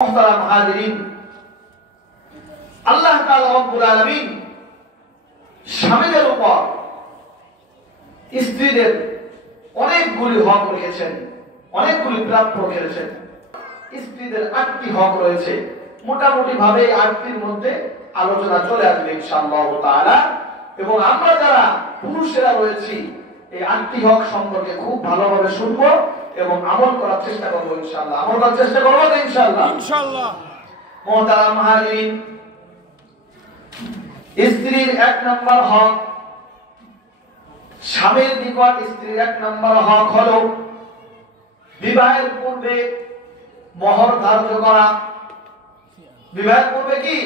মুহতারাম হাজিরিন, আল্লাহ তাআলা রব্বুল আলামিন স্বামীদের উপর স্ত্রীদের অনেকগুলি হক রেখেছেন, অনেকগুলি প্রাপ্য রেখেছেন। স্ত্রীদের 8টি হক রয়েছে। মোটামুটি ভাবে 8টির মধ্যে আলোচনা চলে আসবে ইনশাআল্লাহ তাআলা। এবং আমরা যারা পুরুষেরা রয়েছি এই 8টি হক সম্পর্কে খুব ভালোভাবে শুনবো এবং আমল করার চেষ্টা করবো ইনশাআল্লাহ। আমল করার চেষ্টা করবো না ইনশাআল্লাহ? ইনশাআল্লাহ। মুহতারাম হাজিরিন, স্ত্রীর 1 নম্বর হক, স্বামীর নিকট স্ত্রীর 1 নম্বর হক হলো বিবাহের পূর্বে মোহর ধার্য করা। বিবাহের পূর্বে কি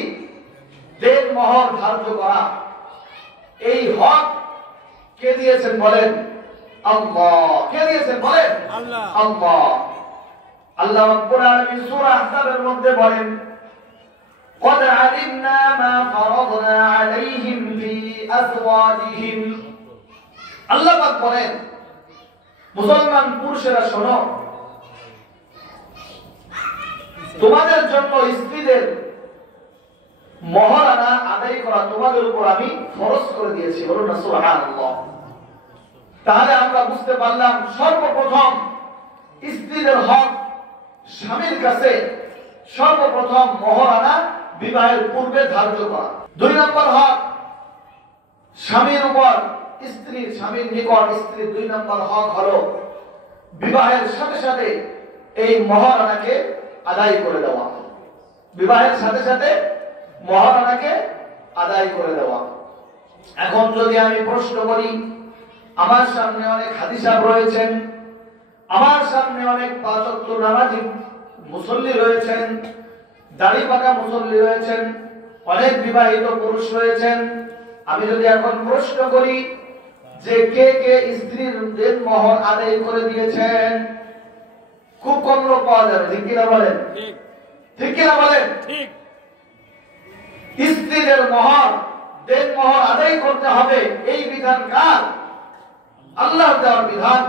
দেন মোহর ধার্য করা। এই হক কে দিয়েছেন বলেন? আল্লাহ। কে দিয়েছেন বলেন? আল্লাহ। আল্লাহ। আল্লাহ রাব্বুল আলামিন সূরা আহজাবের মধ্যে বলেন, قد علمنا ما فرضنا عليهم في أزواجهم। আল্লাহ পাক বলেন, মুসলমান পুরুষেরা শোনো, তোমাদের জন্য স্ত্রীদের মহারানা আদায় করা তোমাদের উপর আমি ফরজ করে দিয়েছি। বলুন না সুবহানাল্লাহ। তাহলে আমরা বুঝতে পারলাম সর্বপ্রথম স্ত্রীদের হক স্বামীর কাছে সর্বপ্রথম মহারানা বিবাহের পূর্বে ধার্য করা। 2 নম্বর হক স্বামীর উপর স্ত্রীর, স্বামীর নিকট স্ত্রীর 2 নম্বর হক হলো বিবাহের সাথে সাথে এই মহারানাকে আদায় করে দেওয়া। বিবাহের সাথে সাথে মহারানাকে আদায় করে দেওয়া। এখন যদি আমি প্রশ্ন করি, আমার সামনে অনেক হাজী সাহেব রয়েছেন, আমার সামনে অনেক 5 ওয়াক্ত নামাজি মুসল্লি রয়েছেন, দাড়ি পাকা মুসল্লি রয়েছেন, অনেক বিবাহিত পুরুষ রয়েছেন। আমি যদি এখন প্রশ্ন করি যে কে কে স্ত্রীর দেন মোহর আদায় করে দিয়েছেন, খুব কম লোক পাওয়া যাবে। ঠিক কিনা বলেন? ঠিক কিনা বলেন? ঠিক। স্ত্রীদের মোহর দেন মোহর আদায় করতে হবে, এই বিধান কার? আল্লাহর দেওয়ার বিধান।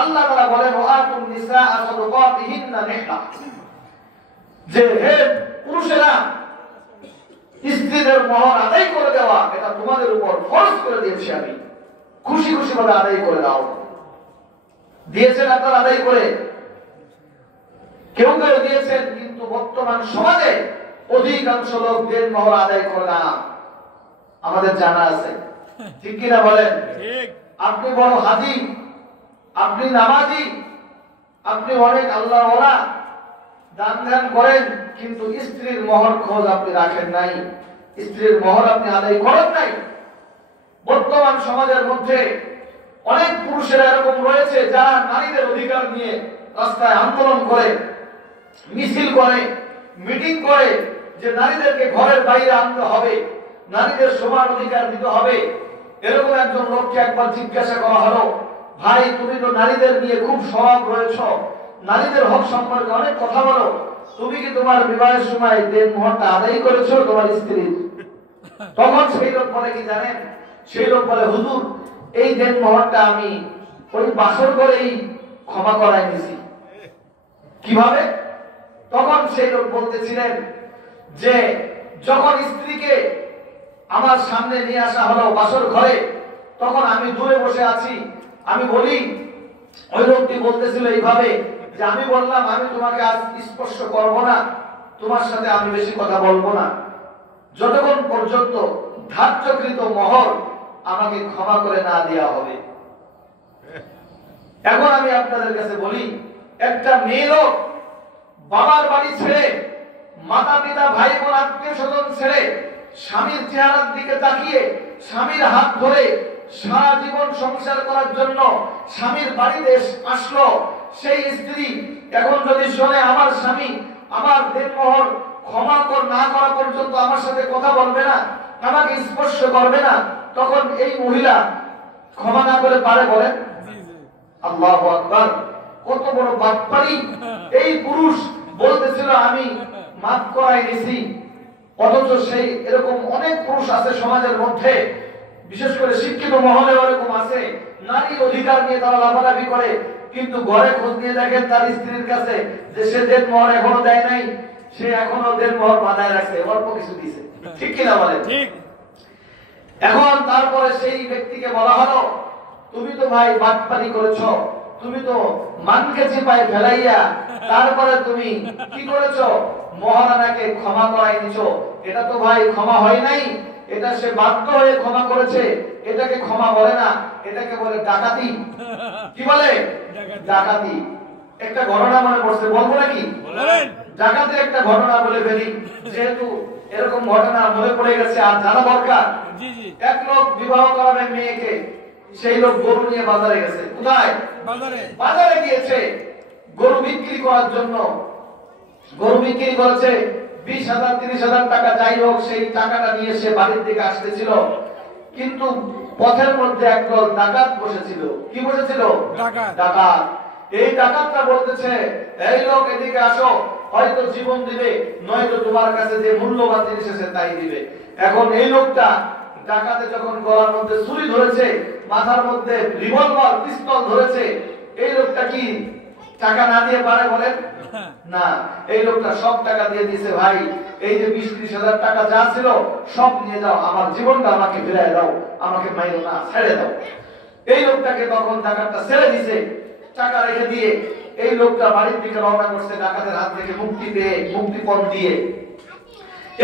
আল্লাহ তাআলা বলেন, ওয়াতুন নিসাআ সাদাকাতিহিন্না নিহলা, যে হে পুরুষেরা স্ত্রীদের মোহর আদায় করে দেওয়া এটা তোমাদের উপর ফরজ করে দিয়েছি আমি, খুশি খুশি ভাবে আদায় করে দাও। দিয়েছেন আপনারা আদায় করে? কেউ কেউ দিয়েছেন, কিন্তু বর্তমান সমাজে অধিকাংশ লোক দেন মোহর আদায় করে না, আমাদের জানা আছে। ঠিক কিনা বলেন? ঠিক। আপনি বড় হাজী, আপনি নামাজি, আপনি অনেক আল্লাহর ওয়ালা, দান ধ্যান করেন, কিন্তু স্ত্রীর মোহর খোঁজ আপনি রাখেন নাই, স্ত্রীর মোহর আপনি আদায় করেন নাই। বর্তমান সমাজের মধ্যে অনেক পুরুষেরা এরকম রয়েছে যারা নারীদের অধিকার নিয়ে রাস্তায় আন্দোলন করে, মিছিল করে, মিটিং করে, যে নারীদেরকে ঘরের বাইরে আনতে হবে, নারীদের সমান অধিকার দিতে হবে। এরকম একজন লোককে একবার জিজ্ঞাসা করা হলো, ভাই তুমি তো নারীদের নিয়ে খুব সরব রয়েছ, নারীদের হক সম্পর্কে অনেক কথা বলো, তুমি কি তোমার বিবাহের সময় দেন মোহরটা আদায় করেছো তোমার স্ত্রীর? তখন সেই লোক বলে কি জানেন? সেই লোক বলে, হুজুর এই দেন মোহরটা আমি ওই বাসর করেই ক্ষমা করাই নিছি। কিভাবে? তখন সেই লোক বলতেছিলেন যে যখন স্ত্রীকে আমার সামনে নিয়ে আসা হলো বাসর ঘরে, তখন আমি দূরে বসে আছি, আমি বলি, ওই লোকটি বলতেছিল এইভাবে যে আমি বললাম আমি তোমাকে আজ স্পর্শ করব না, তোমার সাথে আমি বেশি কথা বলবো না, যতক্ষণ পর্যন্ত ধার্যকৃত মোহর আমাকে ক্ষমা করে না দেওয়া হবে। এখন আমি আপনাদের কাছে বলি, একটা মেয়ে লোক বাবার বাড়ি ছেড়ে, মাতা পিতা ভাই বোন আত্মীয় স্বজন ছেড়ে, স্বামীর চেহারার দিকে তাকিয়ে স্বামীর হাত ধরে সারা জীবন সংসার করার জন্য স্বামীর বাড়িতে আসলো, সেই স্ত্রী এখন যদি শোনে আমার স্বামী আমার দেনমোহর ক্ষমা না করা পর্যন্ত আমার সাথে কথা বলবে না, আমাকে স্পর্শ করবে না, তখন এই মহিলা ক্ষমা না করে পারে? বলেন আল্লাহু আকবার। কত বড় বাটপারি! এই পুরুষ বলতেছিল আমি মাফ করাই নিছি, অথচ সেই এরকম অনেক পুরুষ আছে সমাজের মধ্যে, বিশেষ করে শিক্ষিত মহলে এরকম আছে, নারীর অধিকার নিয়ে তারা লাফালাফি করে, কিন্তু ঘরে খোঁজ নিয়ে দেখেন তার স্ত্রীর কাছে যে সে দেন মোহর এখনো দেয় নাই, সে এখনো দেড়মহর বাঁধায় রাখছে, অল্প কিছু দিছে, ঠিক কিনা বলেন? এখন তারপরে সেই ব্যক্তিকে বলা হলো, তুমি তো ভাই বাটপারি করেছো, তুমি তো মানকে চিপায় ফেলাইয়া তারপরে তুমি কি করেছো, মহারানাকে ক্ষমা করাই দিছো। এটা তো ভাই ক্ষমা হয় নাই, এটা সে বাধ্য হয়ে ক্ষমা করেছে, এটাকে ক্ষমা বলে না, এটাকে বলে ডাকাতি। কি বলে? ডাকাতি। একটা ঘটনা মনে পড়ছে, বলবো নাকি? ডাকাতের একটা ঘটনা বলে ফেলি, যেহেতু এরকম ঘটনা মনে পড়ে গেছে আর জানা দরকার। এক লোক বিবাহ করাবে মেয়েকে, সেই লোক গরু নিয়ে বাজারে গেছে। কোথায়? বাজারে গিয়েছে গরু বিক্রি করার জন্য। গরু বিক্রি করেছে 20,000 30,000 টাকা, যাই হোক সেই টাকাটা নিয়ে সে বাড়ির দিকে আসতেছিল, কিন্তু পথের মধ্যে একদল ডাকাত বসেছিল। কি বসেছিল? ডাকাত। এই ডাকাতটা বলতেছে, এই লোক এদিকে আসো, হয়তো জীবন দিবে, নয়তো তোমার কাছে যে মূল্যবান জিনিস আছে তাই দিবে। এখন এই লোকটা ডাকাতে যখন গলার মধ্যে ছুরি ধরেছে, মাথার মধ্যে রিভলভার পিস্তল ধরেছে, এই লোকটা কি টাকা না দিয়ে পারে বলেন? না, এই লোকটা সব টাকা দিয়ে দিয়েছে। ভাই, এই যে 20-30,000 টাকা যা ছিল সব নিয়ে যাও, আমার জীবনটা আমাকে ফিরিয়ে দাও, আমাকে মাইরো না, ছেড়ে দাও। এই লোকটাকে তখন ডাকাতটা ছেড়ে দিছে, টাকা রেখে দিয়ে এই লোকটা বাড়ির দিকে রওনা করছে, ডাকাতের হাত থেকে মুক্তি পেয়ে, মুক্তিপণ দিয়ে।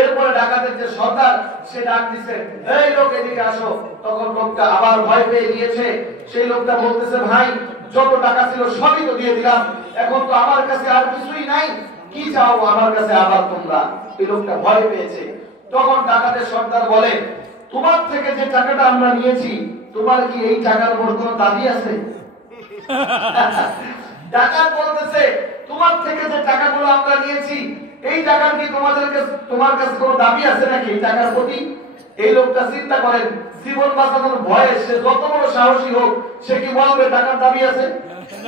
এরপরে ডাকাতের যে সর্দার, সে ডাক দিছে, এই লোক এদিকে আসো। তখন লোকটা আবার ভয় পেয়ে গিয়েছে। সেই লোকটা বলতেছে, ভাই যত টাকা ছিল সবই তো দিয়ে দিলাম, এখন তো আমার কাছে আর কিছুই নাই, কি চাও আমার কাছে আবার তোমরা? এই লোকটা ভয় পেয়েছে। তখন ডাকাতের সর্দার বলে, তোমার থেকে যে টাকাটা আমরা নিয়েছি, তোমার কি এই টাকার উপর কোনো দাবি আছে? ডাকাত বলতেছে, তোমার থেকে যে টাকাগুলো আমরা নিয়েছি, এই টাকার কি তোমার কাছে কোনো দাবি আছে নাকি এই টাকার প্রতি? এই লোকটা চিন্তা করেন, জীবন বাঁচানোর ভয়ে সে যত বড় সাহসী হোক, সে কি বলবে টাকার দাবি আছে?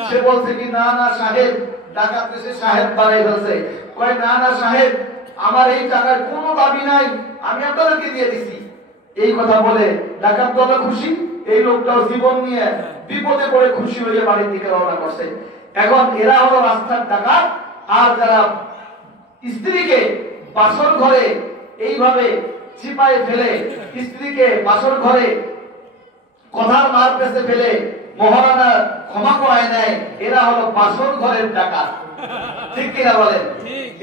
সে বলছে কি, না না সাহেব, ডাকাত সে সাহেব বানাই ফেলছে, কয় না না সাহেব, আমার এই টাকার কোনো দাবি নাই, আমি আপনাদেরকে দিয়ে দিছি। এই কথা বলে ডাকাত দলে খুশি, এই লোকটাও জীবন নিয়ে বিপদে পড়ে খুশি হয়ে বাড়ির দিকে রওনা করছে। এখন এরা হলো রাস্তার ডাকাত। আর যারা স্ত্রীকে বাসর ঘরে এইভাবে চিপায় ফেলে, স্ত্রীকে বাসর ঘরে কথার মার পেছে ফেলে মহারানা ক্ষমা করায় নেয়, এরা হলো বাসর ঘরের ডাকাত। ঠিক কিনা বলেন?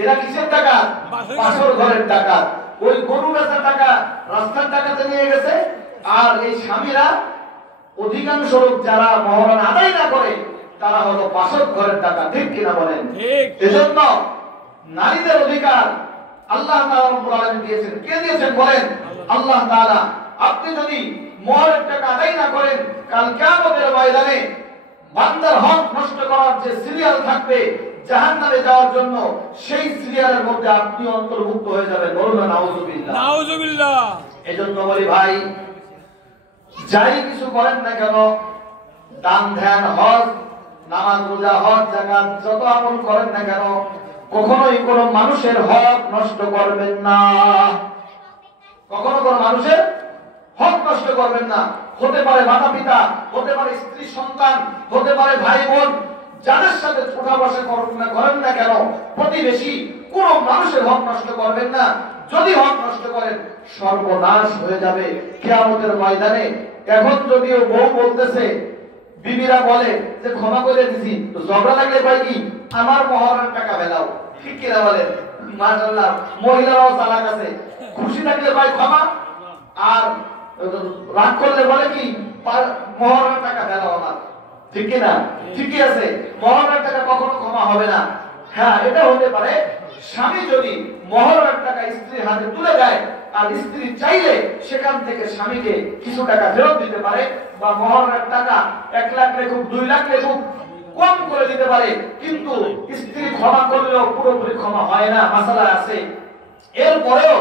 এরা কিসের ডাকাত? বাসর ঘরের ডাকাত। ওই গরু বেচার টাকা রাস্তার ডাকাতে নিয়ে গেছে, আর এই স্বামীরা অধিকাংশ লোক যারা মহারানা আদায় না করে, তারা হলো বাসর ঘরের টাকা। ঠিক কিনা বলেন? এজন্য নারীদের অধিকার আল্লাহ তাআলা দিয়েছেন। কে দিয়েছেন বলেন? আল্লাহ তাআলা। আপনি যদি মোহরের টাকা আদায় না করেন, কাল কিয়ামতের ময়দানে বান্দার হক নষ্ট করার যে সিরিয়াল থাকবে জাহান্নামে যাওয়ার জন্য, সেই সিরিয়ালের মধ্যে আপনি অন্তর্ভুক্ত হয়ে যাবেন। বলুন না নাউযুবিল্লাহ। নাউযুবিল্লাহ। এজন্য বলি ভাই, যাই কিছু করেন না কেন, দান ধ্যান, হজ, নামাজ, রোজা, হজ, যাকাত, যত আমল করেন না কেন, কখনোই কোনো মানুষের হক নষ্ট করবেন না। কখনো কোনো মানুষের হক নষ্ট করবেন না। হতে পারে মাতা পিতা, হতে পারে স্ত্রী সন্তান, হতে পারে ভাই বোন, যাদের সাথে ওঠা বসা করেন না কেন, প্রতিবেশী, কোন মানুষের হক নষ্ট করবেন না। যদি হক নষ্ট করেন, সর্বনাশ হয়ে যাবে কিয়ামতের ময়দানে। এখন যদিও বউ বলতেছে, বিবিরা বলে যে ক্ষমা করে দিছি, তো ঝগড়া লাগলে ভাই কি আমার মহরের টাকা বেলাও। ঠিক কিনা বলেন? মাশাআল্লাহ, মহিলারাও চালাক আছে। খুশি থাকলে ভাই ক্ষমা, আর রাগ করলে বলে কি মহরের টাকা বেলাও আমার। ঠিক কিনা? ঠিকই আছে, মহরের টাকা কখনো ক্ষমা হবে না। হ্যাঁ, এটা হতে পারে স্বামী যদি মহরের টাকা স্ত্রীর হাতে তুলে দেয়, আর স্ত্রী চাইলে সেখান থেকে স্বামীকে কিছু টাকা ফেরত দিতে পারে, বা মহরের টাকা 1 লাখ রেখুক, 2 লাখ রেখুক, কম করে দিতে পারে। কিন্তু স্ত্রী ক্ষমা করলেও পুরোপুরি ক্ষমা হয় না, মাসালা আছে। এরপরেও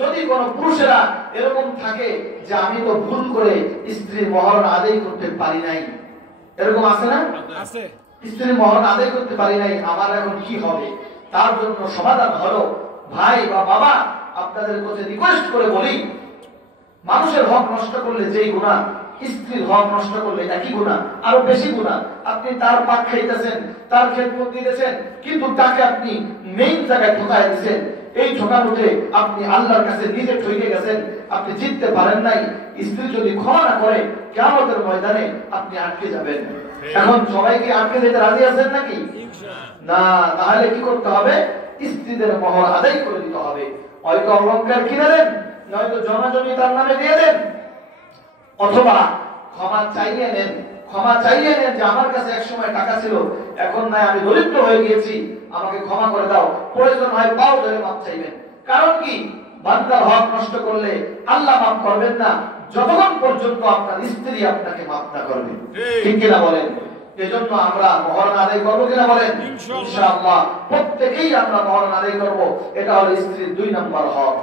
যদি কোন পুরুষেরা এরকম থাকে যে আমি তো ভুল করে স্ত্রীর মহর আদায় করতে পারি নাই, এরকম আছে না? আছে। স্ত্রীর মহর আদায় করতে পারি নাই, আমার এখন কি হবে? তার জন্য সমাধান হলো, ভাই বা বাবা, আপনাদের কাছে রিকোয়েস্ট করে বলি, মানুষের হক নষ্ট করলে যেই গুনাহ, স্ত্রীর হক নষ্ট করলে একই গুনাহ, আরো বেশি গুনাহ। আপনি তার পাক খাইতেছেন, তার খেদমত দিতেছেন, কিন্তু তাকে আপনি মেইন জায়গায় ঠকাই দিয়েছেন। এই ঠকানোতে আপনি আল্লাহর কাছে নিজে ঠকে গেছেন, আপনি জিততে পারেন নাই। স্ত্রী যদি ক্ষমা না করে কিয়ামতের ময়দানে আপনি আটকে যাবেন। এখন সবাইকে আটকে যেতে রাজি আছেন নাকি? না, তাহলে কি করতে হবে? স্ত্রীদের মোহর আদায় করে দিতে হবে। হয়তো অলংকার কিনে দেন, নয়তো জমা জমি তার নামে দিয়ে দেন, অথবা ক্ষমা চাইয়ে নেন। ক্ষমা চাইয়ে নেন যে আমার কাছে এক সময় টাকা ছিল, এখন নাই, আমি দরিদ্র হয়ে গিয়েছি, আমাকে ক্ষমা করে দাও। প্রয়োজন হয় পাও ধরে মাপ চাইবেন। কারণ কি? বান্দার হক নষ্ট করলে আল্লাহ মাফ করবেন না যতক্ষণ পর্যন্ত আপনার স্ত্রী আপনাকে মাফ না করবে। ঠিক কিনা বলেন? এজন্য আমরা মহরণ আদায় করবো কিনা বলেন? ইনশাআল্লাহ প্রত্যেকেই আমরা মহরণ আদায় করবো। এটা হলো স্ত্রীর 2 নম্বর হক।